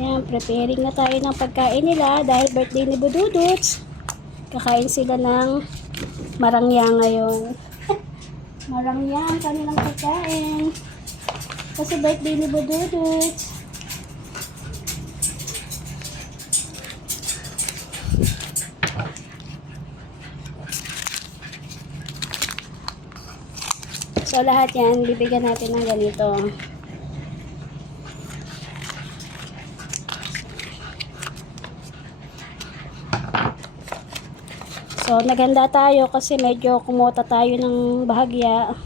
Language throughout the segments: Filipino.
Ayan, preparing na tayo ng pagkain nila dahil birthday ni Bududuts. Kakain sila ng marangya ngayon. Marangya ang kanilang pagkain. Kasi birthday ni Bududuts. So lahat yan, bibigyan natin ng ganito. So, naganda tayo kasi medyo kumota tayo ng bahagya.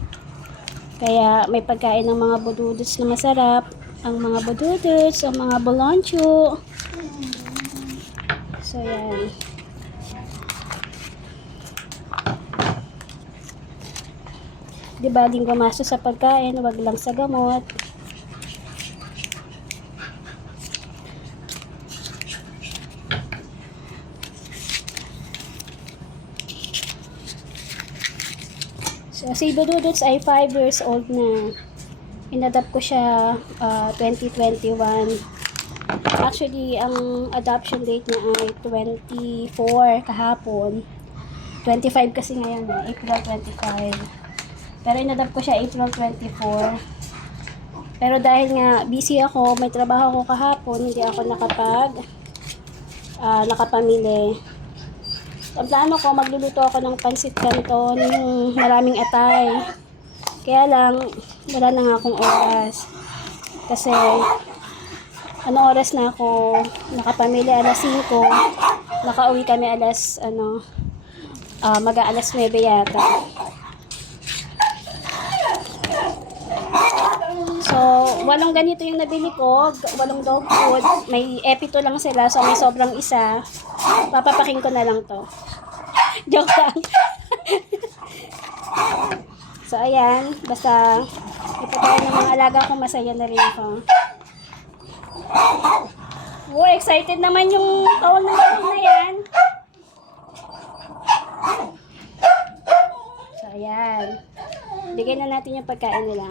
Kaya may pagkain ng mga bududuts na masarap. Ang mga bududuts, ang mga boloncho. So, yan. Di ba, din gumastos sa pagkain, wag lang sa gamot. So, si Bududuts ay 5 years old na. Inadapt ko siya 2021. Actually, ang adoption date niya ay 24 kahapon. 25 kasi ngayon, April 25. Pero inadapt ko siya April 24. Pero dahil nga busy ako, may trabaho ko kahapon, hindi ako nakapamili. Ang plano ko, magluluto ako ng pansit canton, yung maraming atay. Kaya lang, wala na nga akong oras. Kasi, anong oras na ako nakapamili? Alas 5. Nakauwi kami alas, mag-aalas 9 yata. So, 8 ganito yung nabili ko. 8 dog food. May epito lang sila, so may sobrang isa. Papapaking ko na lang to. Joke lang. So, ayan. Basta, ipatayin ng mga alaga ko, masaya na rin ako. Oh, excited naman yung tawag ng ito na yan. So, ayan. Bigyan na natin yung pagkain nila.